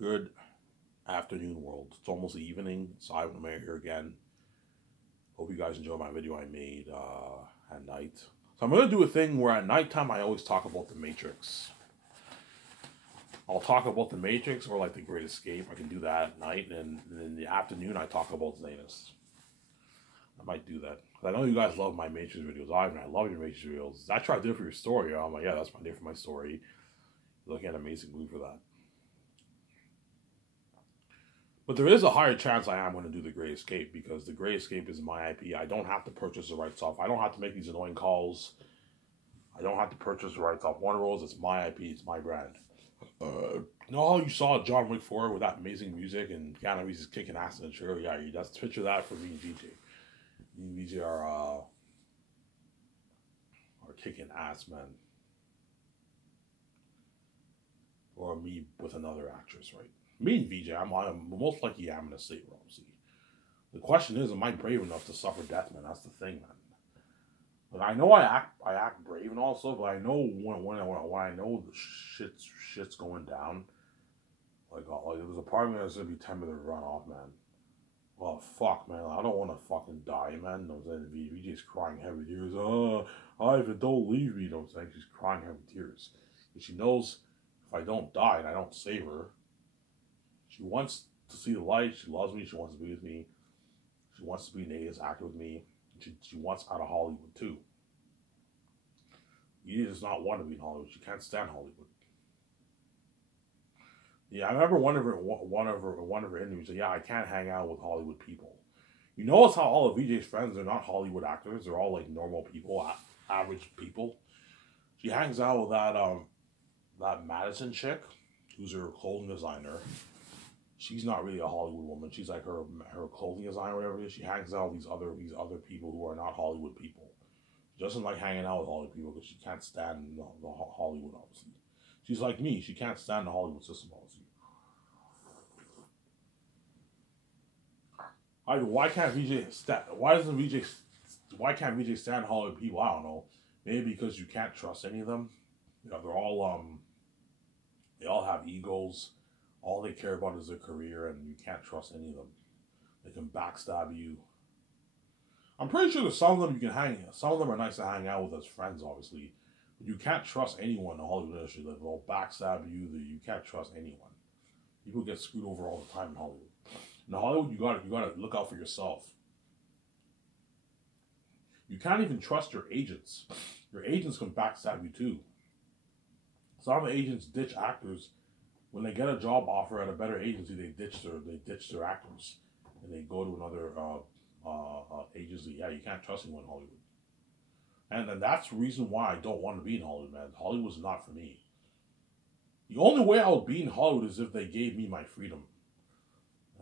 Good afternoon, world. It's almost evening. It's Ivan Mayer here again. Hope you guys enjoy my video I made at night. So I'm going to do a thing where at nighttime I always talk about The Matrix. I'll talk about The Matrix or like The Great Escape. I can do that at night. And in the afternoon I talk about Zanus. I might do that. I know you guys love my Matrix videos. I love your Matrix videos. I tried to do it for your story. I'm like, yeah, that's my day for my story. Looking at an amazing movie for that. But there is a higher chance I am going to do The Great Escape because The Great Escape is my IP. I don't have to purchase the rights off. I don't have to make these annoying calls. I don't have to purchase the rights off Warner Bros. It's my IP. It's my brand. You know how you saw John Wick 4 with that amazing music and Keanu Reeves is kicking ass in the trailer? Yeah, that's picture that for me and VJ. Me and VJ are kicking ass, man. Or me with another actress, right? Me and VJ, I'm most likely I'm in a state where obviously. The question is, am I brave enough to suffer death, man? That's the thing, man. But I know I act brave and all stuff, but I know when I know the shit's going down. Like there's a part of me that's gonna be tempted to run off, man. Oh fuck, man! I don't want to fucking die, man. No, VJ's crying heavy tears. Oh, Ivan, don't leave me. No, she's crying heavy tears. And she knows if I don't die and I don't save her. She wants to see the light. She loves me. She wants to be with me. She wants to be an A-list actor with me. She wants out of Hollywood too. Edie does not want to be in Hollywood. She can't stand Hollywood. Yeah, I remember one of her interviews said, "Yeah, I can't hang out with Hollywood people." You notice how all of VJ's friends are not Hollywood actors. They're all like normal people, average people. She hangs out with that Madison chick, who's her clothing designer. She's not really a Hollywood woman. She's like her clothing designer, or whatever it is. She hangs out with these other people who are not Hollywood people. She doesn't like hanging out with Hollywood people because she can't stand the Hollywood, obviously. She's like me. She can't stand the Hollywood system, obviously. Why can't VJ stand? Why can't VJ stand Hollywood people? I don't know. Maybe because you can't trust any of them. You know, they all have egos. All they care about is their career, and you can't trust any of them. They can backstab you. I'm pretty sure that some of them you can hang. Some of them are nice to hang out with as friends, obviously. But you can't trust anyone in the Hollywood industry. They'll backstab you. You can't trust anyone. People get screwed over all the time in Hollywood. In Hollywood, you gotta look out for yourself. You can't even trust your agents. Your agents can backstab you too. Some agents ditch actors. When they get a job offer at a better agency, they ditch their actors, and they go to another agency. Yeah, you can't trust anyone in Hollywood, and that's the reason why I don't want to be in Hollywood, man. Hollywood's not for me. The only way I would be in Hollywood is if they gave me my freedom.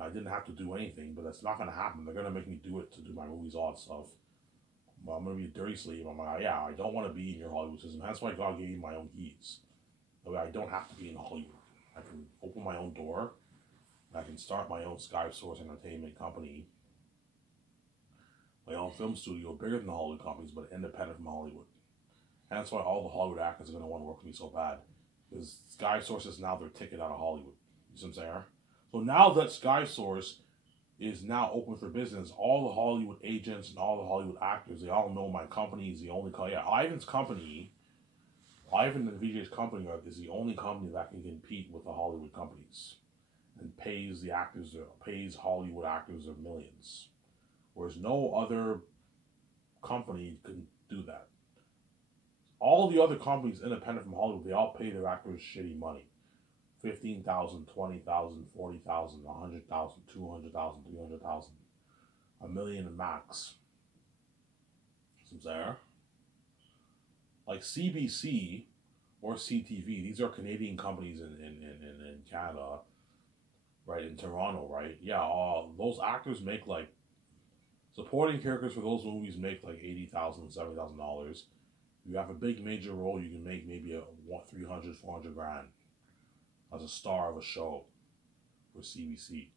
I didn't have to do anything, but that's not gonna happen. They're gonna make me do it to do my movies, all that stuff. But I'm gonna be a dirty slave. I'm like, yeah, I don't want to be in your Hollywood system. That's why God gave me my own keys. That way I don't have to be in Hollywood. I can open my own door. I can start my own Sky Source Entertainment company. My own film studio, bigger than the Hollywood companies, but independent from Hollywood. And that's why all the Hollywood actors are going to want to work with me so bad. Because Sky Source is now their ticket out of Hollywood. You see what I'm saying? So now that Sky Source is now open for business, all the Hollywood agents and all the Hollywood actors, they all know my company is the only company. Yeah, Ivan's company, Ivan and VJ's company is the only company that can compete with the Hollywood companies and pays Hollywood actors their millions. Whereas no other company can do that. All the other companies independent from Hollywood, they all pay their actors shitty money. $15,000, $20,000, $40,000, $100,000, $200,000, $300,000, $1 million max. Some there. Like CBC or CTV, these are Canadian companies in Canada, right, in Toronto, right? Yeah, those actors make like, supporting characters for those movies make like $80,000, $70,000. You have a big major role, you can make maybe a 300, 400 grand as a star of a show for CBC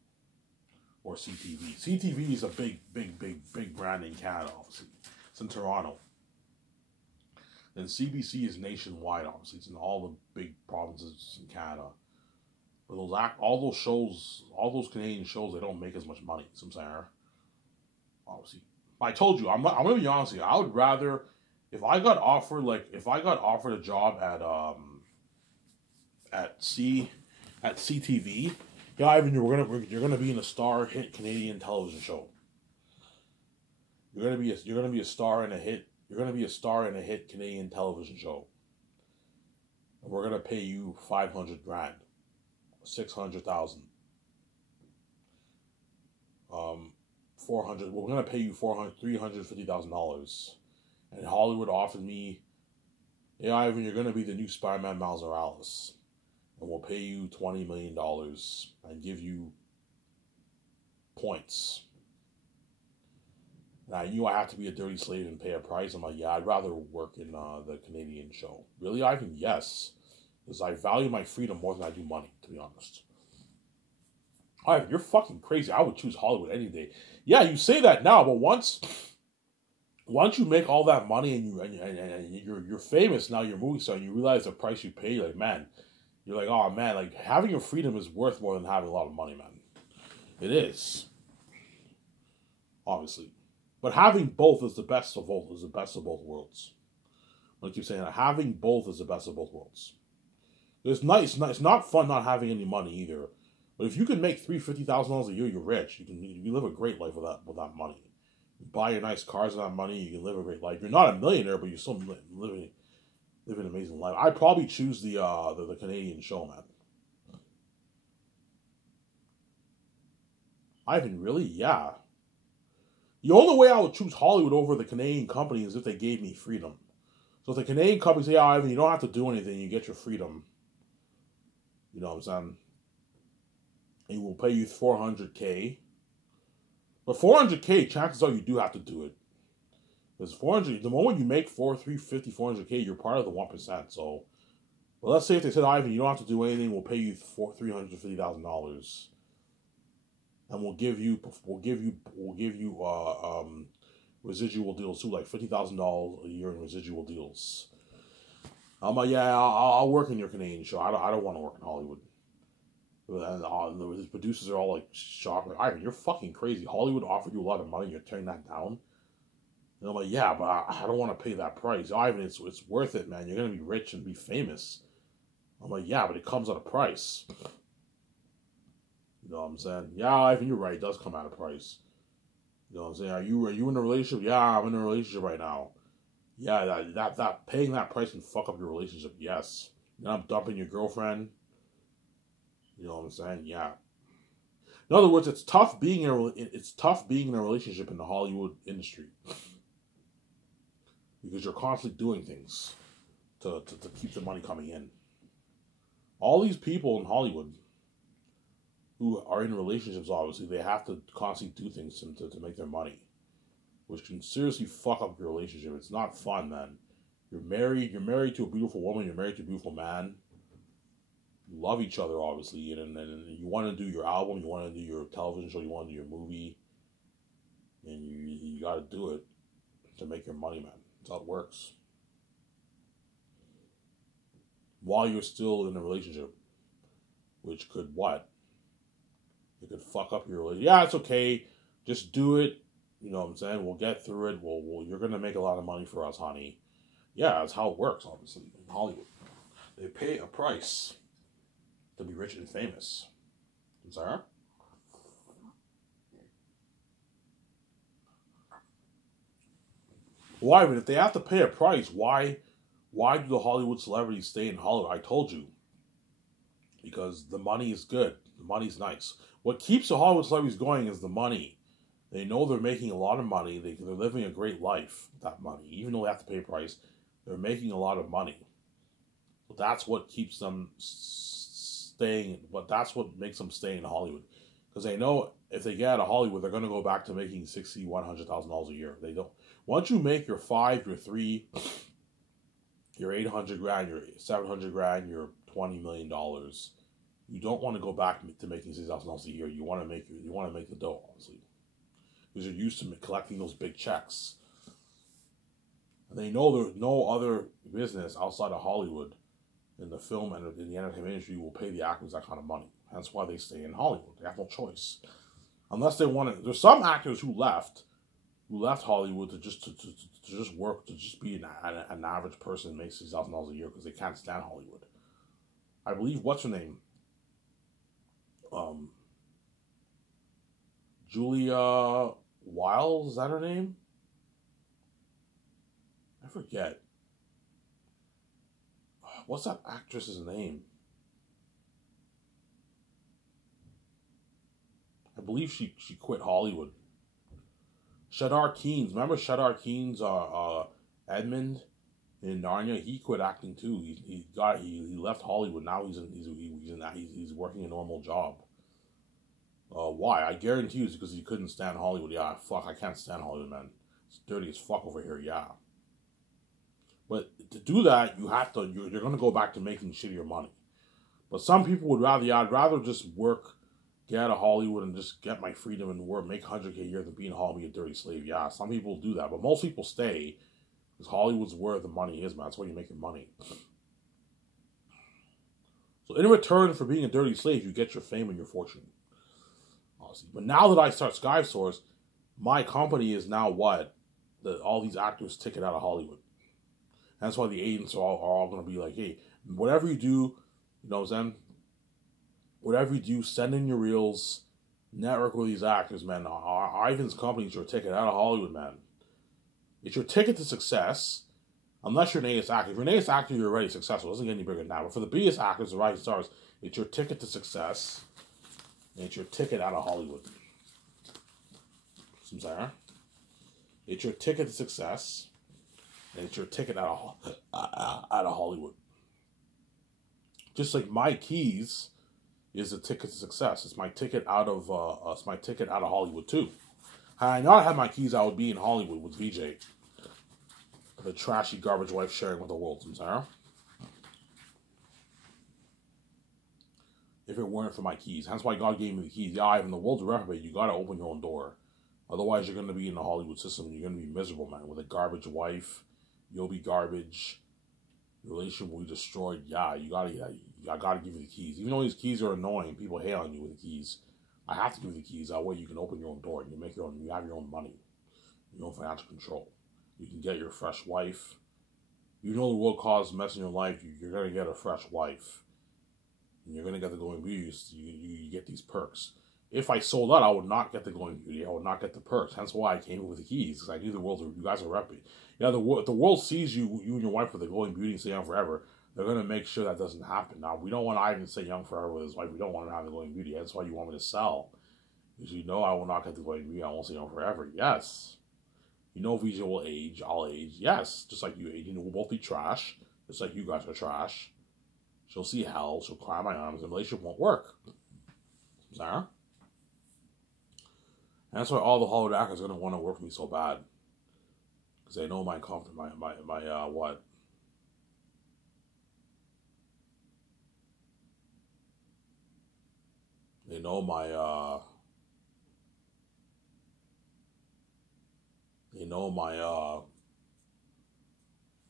or CTV. CTV is a big brand in Canada, obviously. It's in Toronto. Then CBC is nationwide, obviously. It's in all the big provinces in Canada. But all those shows, all those Canadian shows, they don't make as much money. So I'm saying, obviously, I told you, I'm gonna be honest with you. I would rather, if I got offered a job at CTV, yeah, Ivan, you're gonna be in a star hit Canadian television show. You're gonna be a star in a hit. You're gonna be a star in a hit Canadian television show. And we're gonna pay you $500,000, $600,000, 400. We're gonna pay you $350,000. And Hollywood offered me, yeah, Ivan, you're gonna be the new Spider-Man Miles Morales, and we'll pay you $20 million and give you points. And I knew I had to be a dirty slave and pay a price. I'm like, yeah, I'd rather work in the Canadian show. Really, Ivan? Yes. Because I value my freedom more than I do money, to be honest. Ivan, you're fucking crazy. I would choose Hollywood any day. Yeah, you say that now, but once you make all that money and you're famous now, you're a movie star, and you realize the price you pay, you're like, oh man, like having your freedom is worth more than having a lot of money, man. It is. Obviously. But having both is the best of both worlds. I keep saying that. Having both is the best of both worlds. It's not fun not having any money either. But if you can make $350,000 a year, you're rich. You can live a great life with that money. You buy your nice cars with that money, you can live a great life. You're not a millionaire, but you're still living an amazing life. I'd probably choose the Canadian show, man. Ivan, really? Yeah. The only way I would choose Hollywood over the Canadian company is if they gave me freedom. So if the Canadian company say, yeah, Ivan, you don't have to do anything, you get your freedom. You know what I'm saying? And we'll pay you $400K. But $400K, chances are you do have to do it. Because the moment you make $400K, you're part of the 1%. So, well, let's say if they said, Ivan, you don't have to do anything, we'll pay you $350,000. And we'll give you residual deals too, like $50,000 a year in residual deals. I'm like, yeah, I'll work in your Canadian show. I don't want to work in Hollywood. And the producers are all like shocked. Like, Ivan, you're fucking crazy. Hollywood offered you a lot of money, you're turning that down. And I'm like, yeah, but I don't want to pay that price. Ivan, it's worth it, man. You're gonna be rich and be famous. I'm like, yeah, but it comes at a price. You know what I'm saying? Yeah, Ivan, you're right. It does come at a price. You know what I'm saying? Are you in a relationship? Yeah, I'm in a relationship right now. Yeah, that paying that price can fuck up your relationship. Yes. Then I'm dumping your girlfriend. You know what I'm saying? Yeah. In other words, it's tough being in a relationship in the Hollywood industry because you're constantly doing things to keep the money coming in. All these people in Hollywood who are in relationships, obviously, they have to constantly do things to make their money, which can seriously fuck up your relationship. It's not fun, man. You're married to a beautiful woman, you're married to a beautiful man. You love each other, obviously, and you want to do your album, you want to do your television show, you want to do your movie, and you got to do it to make your money, man. That's how it works. While you're still in a relationship, which could what? It could fuck up your relationship. Yeah, it's okay. Just do it. You know what I'm saying? We'll get through it. You're going to make a lot of money for us, honey. Yeah, that's how it works, obviously, in Hollywood. They pay a price to be rich and famous. I'm sorry? Why? But if they have to pay a price, why do the Hollywood celebrities stay in Hollywood? I told you. Because the money is good. The money's nice. What keeps the Hollywood celebrities going is the money. They know they're making a lot of money. They're living a great life with that money. Even though they have to pay a price, they're making a lot of money. So that's what keeps them staying. But that's what makes them stay in Hollywood. Because they know if they get out of Hollywood, they're going to go back to making $60,000, $100,000 a year. They don't. Once you make your 5, your 3, your $800,000, your $700,000, your $20 million, you don't want to go back to making $6,000 a year. You want to make the dough, obviously, because you're used to collecting those big checks. And they know there's no other business outside of Hollywood in the film and in the entertainment industry will pay the actors that kind of money. That's why they stay in Hollywood. They have no choice. Unless they want to. There's some actors who left Hollywood to just work, to just be an average person and make $6,000 a year because they can't stand Hollywood. I believe, what's her name? Julia Wiles, is that her name? I forget. What's that actress's name? I believe she quit Hollywood. Shadar Keenes, remember Shadar Keenes, Edmund in Narnia? He quit acting too. He left Hollywood. Now he's working a normal job. Why? I guarantee you it's because he couldn't stand Hollywood. Yeah, fuck, I can't stand Hollywood, man. It's dirty as fuck over here. Yeah. But to do that, you're gonna go back to making shittier money. But some people would rather, I'd rather just work, get out of Hollywood and just get my freedom and work, make $100K a year than be in Hollywood, be a dirty slave. Yeah, some people do that, but most people stay because Hollywood's where the money is, man. That's where you make your money. So in return for being a dirty slave, you get your fame and your fortune. Honestly. But now that I start SkySource, my company is now what? All these actors ticket out of Hollywood. And that's why the agents are all going to be like, hey, whatever you do, you know what I'm saying? Whatever you do, send in your reels, network with these actors, man. Ivan's company is your ticket out of Hollywood, man. It's your ticket to success, unless you're an A-list actor. If you're an A-list actor, you're already successful. It doesn't get any bigger than that. But for the B-list actors, the rising stars, it's your ticket to success, and it's your ticket out of Hollywood. See what I'm saying? It's your ticket to success, and it's your ticket out of Hollywood. Just like my keys is a ticket to success. It's my ticket out of Hollywood too. Had I not had my keys, I would be in Hollywood with VJ, the trashy garbage wife sharing with the world. Sarah. If it weren't for my keys, that's why God gave me the keys. Yeah, Ivan, the world's a reprobate. You gotta open your own door, otherwise you're gonna be in the Hollywood system. And you're gonna be miserable, man. With a garbage wife, you'll be garbage. Your relationship will be destroyed. Yeah, I gotta give you the keys. Even though these keys are annoying, people hate on you with the keys. I have to give you the keys. That way you can open your own door and you have your own money, your own financial control. You can get your fresh wife. You know the world causes mess in your life. You're gonna get a fresh wife, and you're gonna get the glowing beauty. You get these perks. If I sold out, I would not get the glowing beauty. I would not get the perks. Hence why I came in with the keys, because I knew you guys are repping. Yeah, if the world sees you and your wife with the glowing beauty and stay young forever, they're going to make sure that doesn't happen. Now, we don't want Ivan to stay young forever with his wife. We don't want him to have the glowing beauty. That's why you want me to sell. Because you know I will not get the glowing beauty. I won't stay young forever. Yes. You know VJ will age. I'll age. Yes. Just like you age. You know, we'll both be trash. Just like you guys are trash. She'll see hell. She'll cry in my arms. The relationship won't work. Sarah? And that's why all the Hollywood actors are going to want to work for me so bad. Because they know my comfort, my what? They know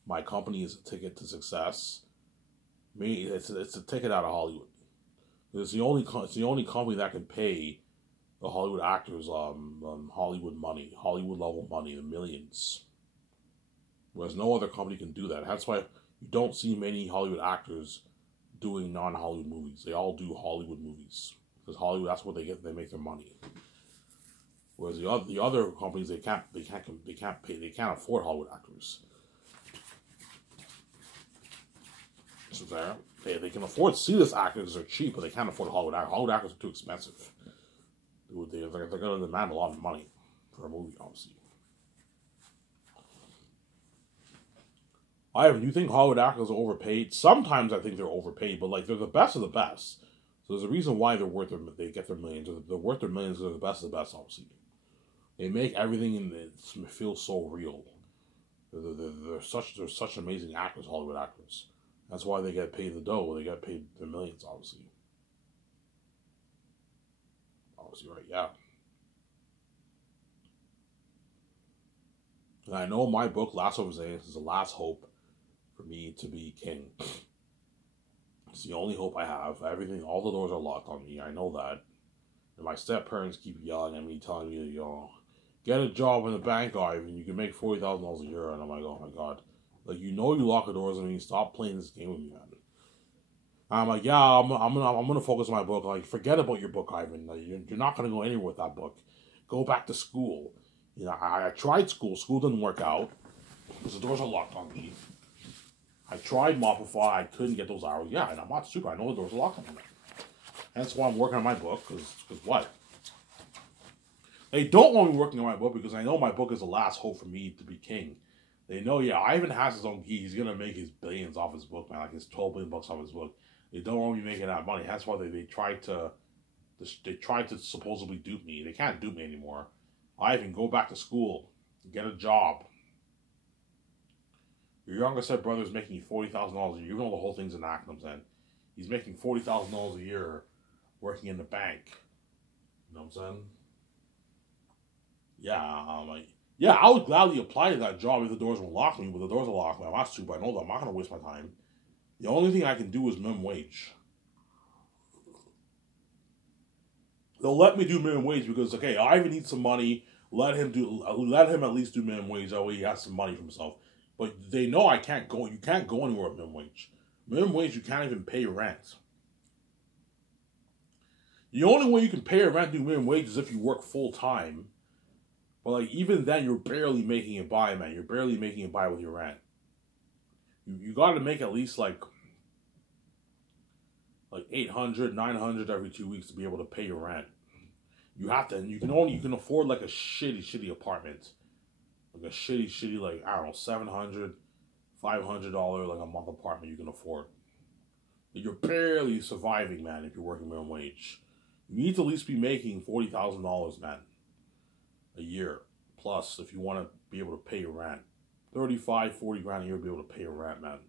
my company is a ticket to success. Me, it's a ticket out of Hollywood. It's the only company that can pay the Hollywood actors Hollywood money, Hollywood level money, the millions. Whereas no other company can do that. That's why you don't see many Hollywood actors doing non-Hollywood movies. They all do Hollywood movies. Because Hollywood, that's what they get. They make their money. Whereas the other companies, they can't afford Hollywood actors. So they can afford C-list actors because they're cheap, but they can't afford Hollywood actors. Hollywood actors are too expensive. They're going to demand a lot of money for a movie, obviously. Do you think Hollywood actors are overpaid? Sometimes I think they're overpaid, but like they're the best of the best. So there's a reason why they get their millions. They're worth their millions because they're the best of the best, obviously. They make everything and it feels so real. They're such amazing actors, Hollywood actors. That's why they get paid the dough. They get paid their millions, obviously. Obviously, right? Yeah. And I know my book, Last Hope, is the last hope for me to be king. It's the only hope I have. Everything, all the doors are locked on me. I know that. And my step parents keep yelling at me, telling me, get a job in the bank, Ivan. You can make $40,000 a year. And I'm like, oh my god. Like, you lock the doors on me. Stop playing this game with me, man. I'm like, yeah, I'm gonna focus on my book. Like, forget about your book, Ivan. Like, you're not gonna go anywhere with that book. Go back to school. I tried school. School didn't work out because the doors are locked on me. I tried Mopify. I couldn't get those hours. Yeah, and I'm not stupid. I know the doors are locked on me. That's why I'm working on my book. Because what? They don't want me working on my book because I know my book is the last hope for me to be king. They know, yeah, Ivan has his own key. He's gonna make his billions off his book, man. Like his $12 billion off his book. They don't want me making that money. That's why they tried to supposedly dupe me. They can't dupe me anymore. Ivan, go back to school, get a job. Your younger said brother is making $40,000 a year. You know the whole thing's an act, I'm saying. He's making $40,000 a year working in the bank. You know what I'm saying? Yeah, I would gladly apply to that job if the doors were locked me, but the doors are locked. I'm not stupid. I know that. I'm not going to waste my time. The only thing I can do is minimum wage. They'll let me do minimum wage because, okay, Ivan needs some money. Let him at least do minimum wage. That way he has some money for himself. But they know I can't go. You can't go anywhere with minimum wage. Minimum wage, you can't even pay rent. The only way you can pay your rent do minimum wage is if you work full time. But like even then, you're barely making it by, man. You're barely making it by with your rent. You got to make at least like 800, 900 every 2 weeks to be able to pay your rent. You have to, and you can afford like a shitty apartment. Like a shitty, like, I don't know, $700, $500 like a month apartment you can afford. You're barely surviving, man, if you're working minimum wage. You need to at least be making $40,000, man, a year. Plus, if you want to be able to pay your rent. 35, 40 grand a year to be able to pay your rent, man.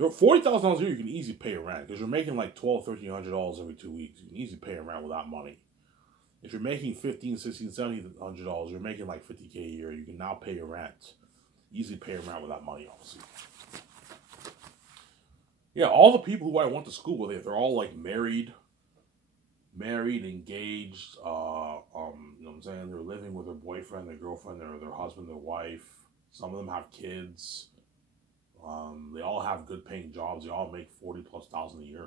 $40,000 a year, you can easily pay your rent. Because you're making like $1,200, $1,300 every 2 weeks. You can easily pay your rent with that money. If you're making $1,500, $1,600, $1,700, you're making like $50K a year. You can now pay your rent. Easily pay your rent with that money, obviously. Yeah, all the people who I went to school with, they're all like married, engaged. You know what I'm saying? They're living with their boyfriend, their girlfriend, their husband, their wife. Some of them have kids. They all have good paying jobs. They all make 40 plus thousand a year.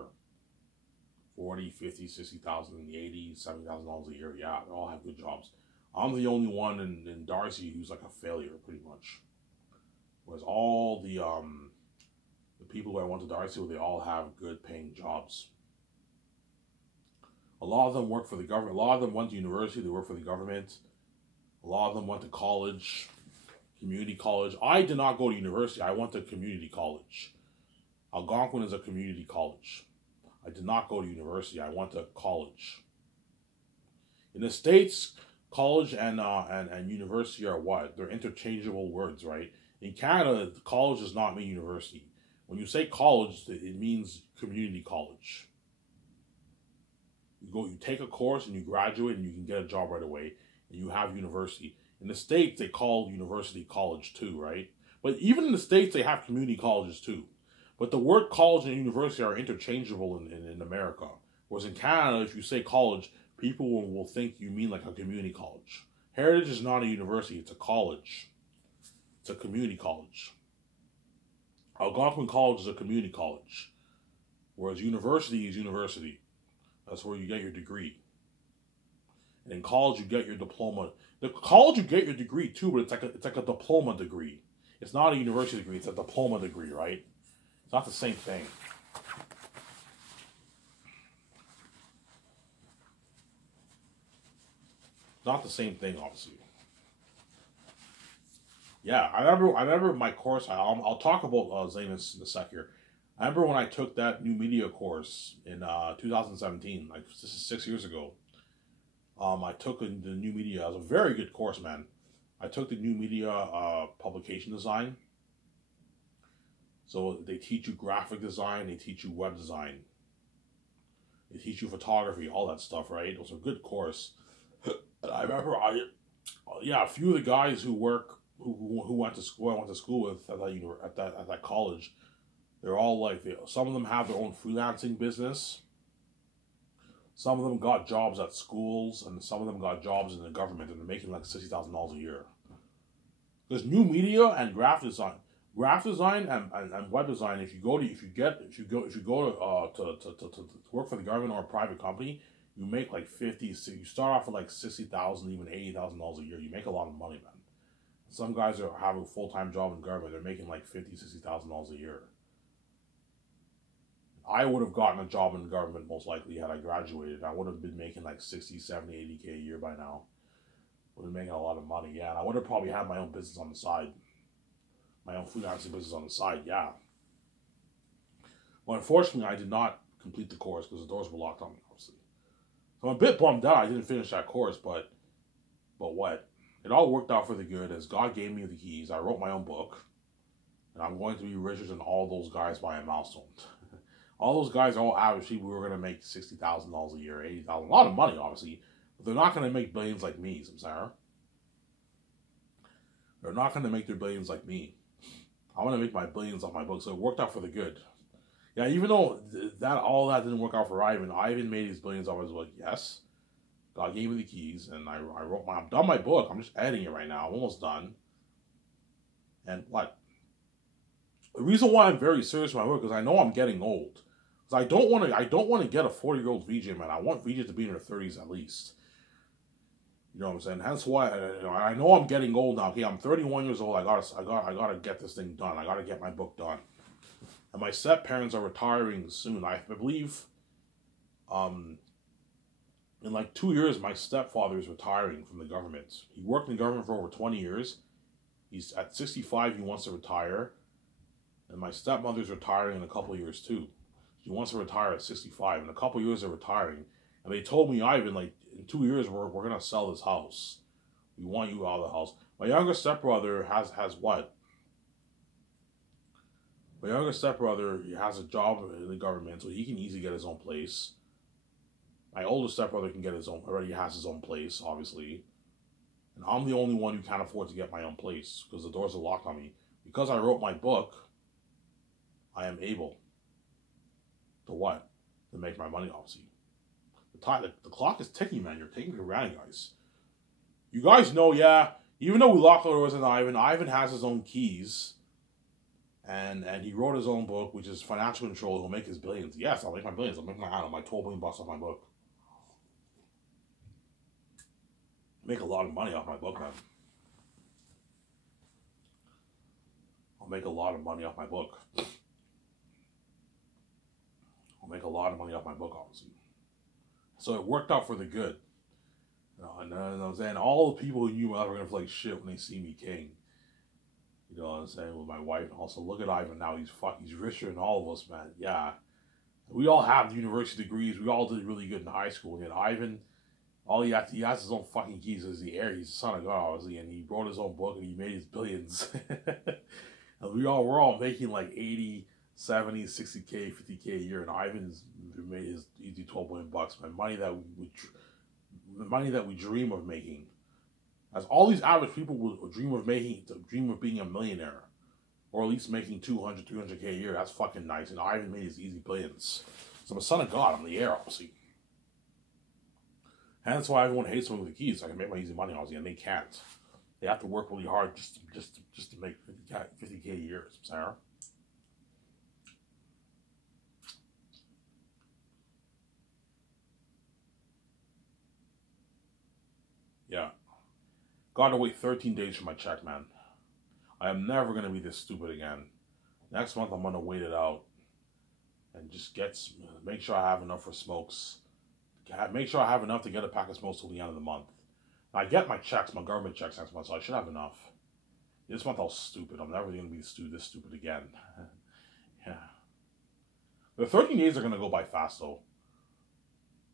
40, 50, 60,000, 80, $70,000 a year. Yeah, they all have good jobs. I'm the only one in Darcy who's like a failure, pretty much. Whereas all the people who I went to Darcy with, they all have good paying jobs. A lot of them work for the government. A lot of them went to university. They work for the government. A lot of them went to college, community college. I did not go to university. I went to community college. Algonquin is a community college. I did not go to university. I went to college. In the States, college and university are what? They're interchangeable words, right? In Canada, college does not mean university. When you say college, it means community college. You take a course and you graduate and you can get a job right away and you have university. In the States, they call university college too, right? But even in the States, they have community colleges too. But the word college and university are interchangeable in America. Whereas in Canada, if you say college, people will think you mean like a community college. Heritage is not a university, it's a college. It's a community college. Algonquin College is a community college. Whereas university is university. That's where you get your degree. And in college, you get your diploma. The college, you get your degree too, but it's like a diploma degree. It's not a university degree, it's a diploma degree, right? It's not the same thing. Not the same thing, obviously. Yeah, I remember my course. I'll talk about Zanus in a sec here. I remember when I took that new media course in 2017, like this is 6 years ago. I took the new media. It was a very good course, man. I took the new media publication design. So they teach you graphic design, they teach you web design, they teach you photography, all that stuff, right? It was a good course. I remember, a few of the guys who went to school, I went to school with at that college, They're all like, some of them have their own freelancing business. Some of them got jobs at schools, and some of them got jobs in the government, and they're making like $60,000 a year. There's new media and graphic design and web design. If you go to work for the government or a private company, you make like 50. So you start off with like 60,000, even $80,000 a year. You make a lot of money, man. Some guys are having a full-time job in government. They're making like $50,000-$60,000 a year. I would have gotten a job in the government most likely had I graduated. I would have been making like 60, 70, 80K a year by now. Would have been making a lot of money, yeah. And I would have probably had my own business on the side. My own freelancing business on the side, yeah. But unfortunately, I did not complete the course because the doors were locked on me, obviously. So I'm a bit bummed out I didn't finish that course, but what? It all worked out for the good as God gave me the keys. I wrote my own book. And I'm going to be richer than all those guys by a milestone. All those guys are all average people who are going to make $60,000 a year, $80,000. A lot of money, obviously. But they're not going to make billions like me, Samsara. They're not going to make their billions like me. I want to make my billions off my book, so it worked out for the good. Yeah, even though all that didn't work out for Ivan made his billions off his book, yes. God gave me the keys, and I'm done my book. I'm just editing it right now. I'm almost done. And what? The reason why I'm very serious with my work is I know I'm getting old. Because I don't want to get a 40-year-old VJ, man. I want VJs to be in their 30s at least. You know what I'm saying? Hence why I know I'm getting old now. Okay, I'm 31 years old. I gotta get this thing done. I gotta get my book done. And my step parents are retiring soon. I believe, in like 2 years, my stepfather is retiring from the government. He worked in the government for over 20 years. He's at 65. He wants to retire. And my stepmother's retiring in a couple of years too. She wants to retire at 65. In a couple of years, they're retiring. And they told me, Ivan, like, in 2 years, we're going to sell this house. We want you out of the house. My younger stepbrother has what? My younger stepbrother has a job in the government, so he can easily get his own place. My older stepbrother can get already has his own place, obviously. And I'm the only one who can't afford to get my own place because the doors are locked on me. Because I wrote my book, I am able to what? To make my money, obviously. The clock is ticking, man. You're taking for granted, guys. You guys know, yeah, even though we locked the doors on Ivan has his own keys. And he wrote his own book, which is Financial Control. He'll make his billions. Yes, I'll make my billions. I'll make my 12 billion bucks off my book. Make a lot of money off my book, man. I'll make a lot of money off my book. I'll make a lot of money off my book, obviously. So it worked out for the good. You know, and I'm saying all the people who knew me are going to feel like shit when they see me king. You know what I'm saying? With my wife. And also, look at Ivan now. He's richer than all of us, man. Yeah. We all have university degrees. We all did really good in high school. And Ivan, he has his own fucking keys as the heir. He's the son of God, obviously. And he wrote his own book and he made his billions. And we're all making like 80, 70, 60K, 50K a year. And Ivan's made his easy 12 billion bucks. The money that we dream of making. As all these average people would dream of being a millionaire. Or at least making 200, 300K a year. That's fucking nice. And Ivan made his easy billions. So I'm a son of God. I'm the heir, obviously. And that's why everyone hates me with the keys. I can make my easy money, obviously, and they can't. They have to work really hard just to make 50K a year. Sarah. Yeah. Gotta wait 13 days for my check, man. I am never going to be this stupid again. Next month, I'm going to wait it out. And just make sure I have enough for smokes. Make sure I have enough to get a pack of smokes till the end of the month. I get my checks, my government checks next month, so I should have enough. This month I was stupid. I'm never going to be this stupid again. Yeah. The 13 days are going to go by fast, though.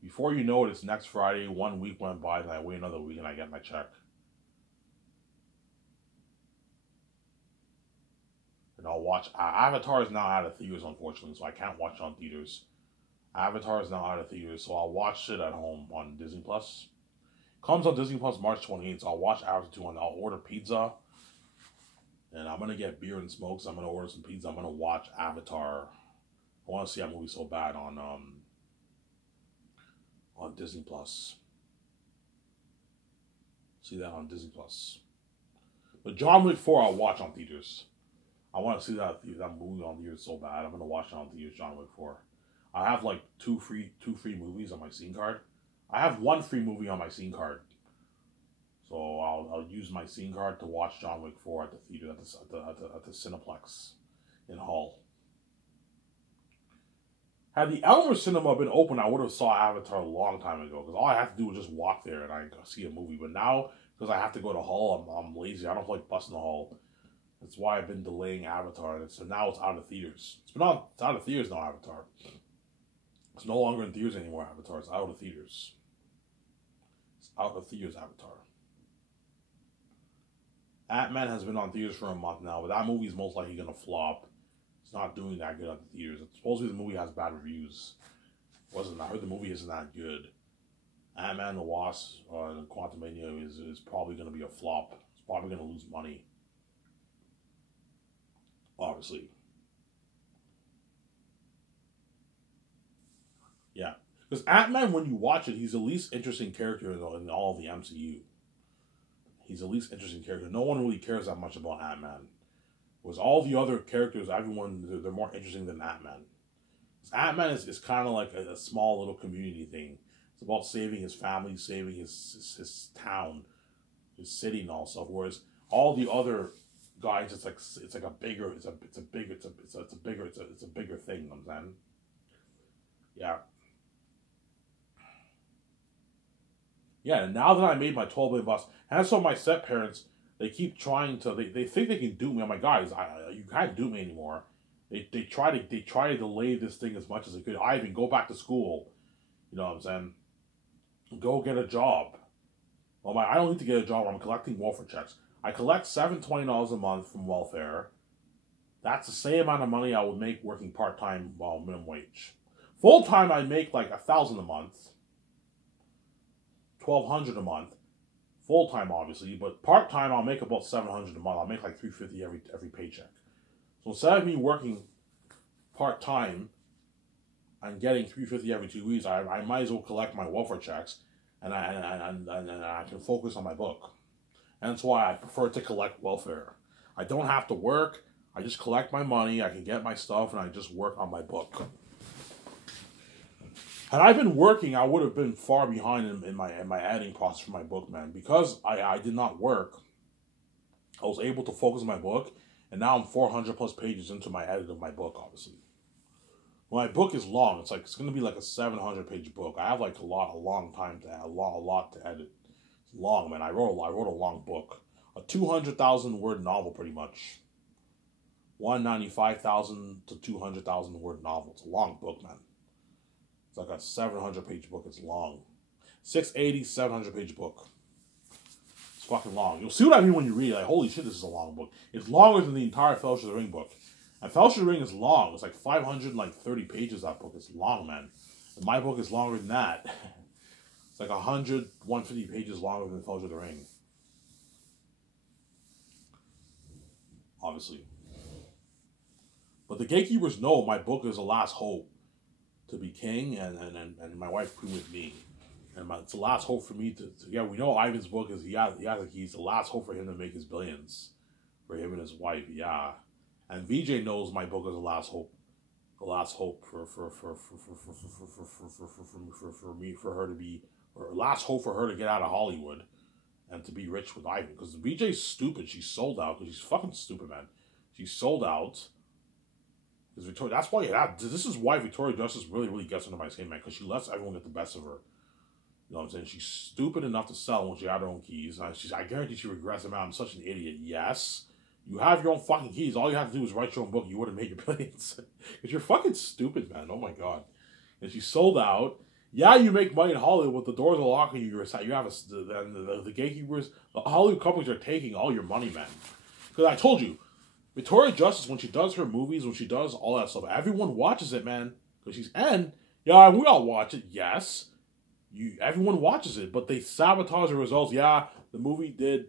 Before you know it, it's next Friday. 1 week went by, then I wait another week and I get my check. And I'll watch. Avatar is now out of theaters, unfortunately, so I can't watch it on theaters. Avatar is now out of theaters, so I'll watch it at home on Disney Plus. Comes on Disney Plus March 28th, so I'll watch Avatar 2 and I'll order pizza. And I'm gonna get beer and smokes. I'm gonna order some pizza. I'm gonna watch Avatar. I want to see that movie so bad on Disney Plus. See that on Disney Plus. But John Wick 4 I'll watch on theaters. I want to see that movie on theaters so bad. I'm gonna watch it on theaters. John Wick 4. I have like two free movies on my scene card. I have one free movie on my scene card. So I'll use my scene card to watch John Wick 4 at the theater at the Cineplex in Hull. Had the Elmer Cinema been open, I would have saw Avatar a long time ago. Because all I have to do was just walk there and I see a movie. But now, because I have to go to Hull, I'm lazy. I don't feel like busting the Hull. That's why I've been delaying Avatar. So now it's out of theaters. It's out of theaters now, Avatar. It's no longer in theaters anymore, Avatar. It's out of theaters. It's out of theaters, Avatar. Ant-Man has been on theaters for a month now, but that movie is most likely going to flop. It's not doing that good at the theaters. Supposedly the movie has bad reviews. I heard the movie isn't that good. Ant-Man the Wasp and Quantumania is probably going to be a flop. It's probably going to lose money. Obviously. Yeah. Because Ant-Man, when you watch it, he's the least interesting character in all of the MCU. He's the least interesting character. No one really cares that much about Ant-Man. Whereas all the other characters, they're more interesting than Ant-Man. Ant-Man is kind of like a small little community thing. It's about saving his family, saving his town, his city, and all stuff. Whereas all the other guys, it's a bigger thing. You know what I'm saying? Yeah. Yeah, and now that I made my 12 million bucks, and so my step parents, they keep trying to. They think they can do me. I'm like, guys, you can't do me anymore. They try to delay this thing as much as they could. Ivan, go back to school. You know what I'm saying? Go get a job. Well, I don't need to get a job. I'm collecting welfare checks. I collect $720 a month from welfare. That's the same amount of money I would make working part-time while minimum wage. Full-time, I make like $1,000 a month. $1,200 a month. Full-time, obviously, but part-time, I'll make about $700 a month. I'll make like $350 every paycheck. So instead of me working part-time and getting $350 every 2 weeks, I might as well collect my welfare checks and I can focus on my book. And that's why I prefer to collect welfare. I don't have to work. I just collect my money. I can get my stuff, and I just work on my book. Had I been working, I would have been far behind in my editing process for my book, man. Because I did not work, I was able to focus on my book, and now I'm 400 plus pages into my edit of my book, obviously. My book is long. It's going to be like a 700-page book. I have like a long time to add, a lot to edit. It's long, man. I wrote a long book. A 200,000 word novel, pretty much. 195,000 to 200,000 word novel. It's a long book, man. It's like a 700-page book. It's long. 680, 700-page book. It's fucking long. You'll see what I mean when you read it. Like, holy shit, this is a long book. It's longer than the entire Fellowship of the Ring book. And Fellowship of the Ring is long. It's like 530 pages, that book. It's long, man. And my book is longer than that. It's like 150 pages longer than Fellowship of the Ring. Obviously. But the gatekeepers know my book is the last hope to be king, and my wife queen with me. And it's the last hope for me to yeah, we know Ivan's book is he's the last hope for him to make his billions. For him and his wife, yeah. And VJ knows my book is the last hope. The last hope for me, for her to be, or last hope for her to get out of Hollywood and to be rich with Ivan. Because VJ's stupid. She's sold out because she's fucking stupid, man. She's sold out. Because Victoria, that's why, this is why Victoria Justice really gets under my skin, man. Because she lets everyone get the best of her. You know what I'm saying? She's stupid enough to sell when she had her own keys. I guarantee she regrets it, man. I'm such an idiot. Yes. You have your own fucking keys. All you have to do is write your own book. You would have made your billions. Because you're fucking stupid, man. Oh my god. And she sold out. Yeah, you make money in Hollywood, but the doors are locked and you have the gatekeepers, the Hollywood companies are taking all your money, man. Because I told you, Victoria Justice, when she does her movies, when she does all that stuff, everyone watches it, man. Because yeah, we all watch it, yes. Everyone watches it, but they sabotage the results. Yeah, the movie did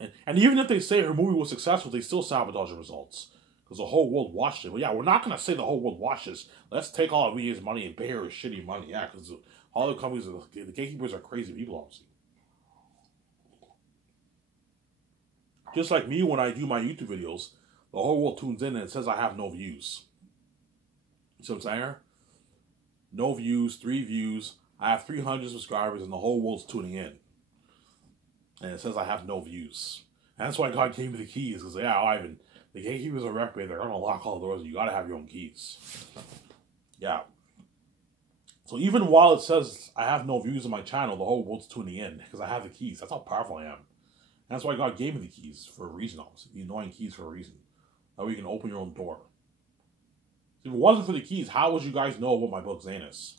And even if they say her movie was successful, they still sabotage the results. Because the whole world watched it. But yeah, we're not going to say the whole world watched this. Let's take all of Media's money and pay her shitty money. Yeah, because all the companies, the gatekeepers are crazy people, obviously. Just like me when I do my YouTube videos, the whole world tunes in and it says I have no views. You see what I'm saying? No views, 3 views. I have 300 subscribers and the whole world's tuning in. And it says I have no views. And that's why God gave me the keys. Because, yeah, Ivan, the gatekeepers are reprobated. They're going to lock all the doors. You got to have your own keys. Yeah. So even while it says I have no views on my channel, the whole world's tuning in. Because I have the keys. That's how powerful I am. And that's why God gave me the keys for a reason, obviously. The annoying keys for a reason. That way you can open your own door. If it wasn't for the keys, how would you guys know what my book's name is?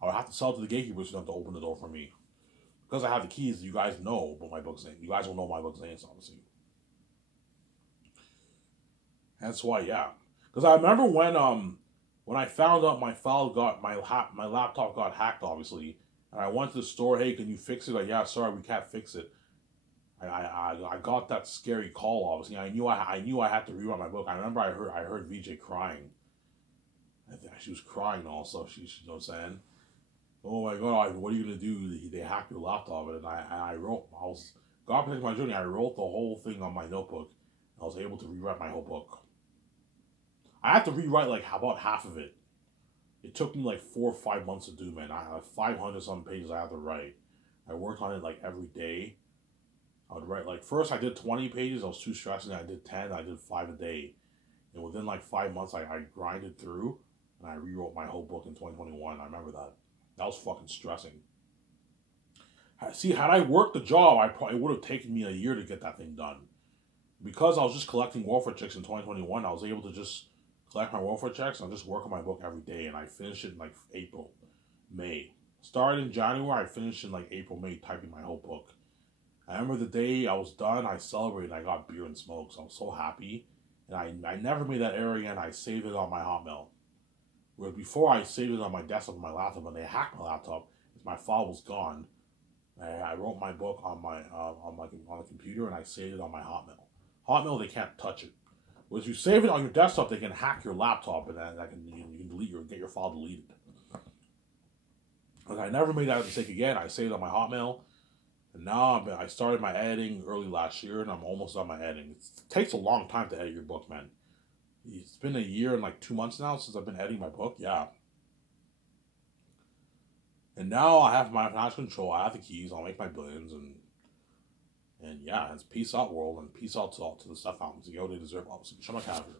I would have to sell it to the gatekeepers for them to open the door for me. Because I have the keys, you guys know what my book's name. You guys will know my book's name, obviously. That's why, yeah. Because I remember when I found out my laptop got hacked, obviously, and I went to the store, hey, can you fix it? Like, yeah, sorry, we can't fix it. I got that scary call. Obviously, I knew I had to rewrite my book. I remember I heard VJ crying. I think she was crying also. You know what I'm saying? Oh my God, what are you gonna do? They hacked your laptop, and God protect my journey. I wrote the whole thing on my notebook. I was able to rewrite my whole book. I had to rewrite like about half of it. It took me like 4 or 5 months to do, man. I have 500 some pages I had to write. I worked on it like every day. I would write, like, first I did 20 pages, I was too stressing, I did 10, I did 5 a day. And within like 5 months, I grinded through, and I rewrote my whole book in 2021, I remember that. That was fucking stressing. See, had I worked the job, it would have taken me a year to get that thing done. Because I was just collecting welfare checks in 2021, I was able to just collect my welfare checks and just work on my book every day, and I finished it in like April, May. Started in January, I finished in like April, May, typing my whole book. I remember the day I was done, I celebrated, I got beer and smokes. I was so happy. And I never made that error again. I saved it on my Hotmail. Where before I saved it on my desktop on my laptop, and they hacked my laptop, my file was gone. I wrote my book on the computer, and I saved it on my Hotmail. Hotmail, they can't touch it. Whereas you save it on your desktop, they can hack your laptop, and then you can delete get your file deleted. But I never made that mistake again. I saved it on my Hotmail. And now I started my editing early last year, and I'm almost done my editing. It takes a long time to edit your book, man. It's been a year and like 2 months now since I've been editing my book, yeah. And now I have my financial control. I have the keys. I'll make my billions, and yeah, it's peace out, world, and peace out to the stuff out. Yo, they deserve, obviously. Shut my cat here.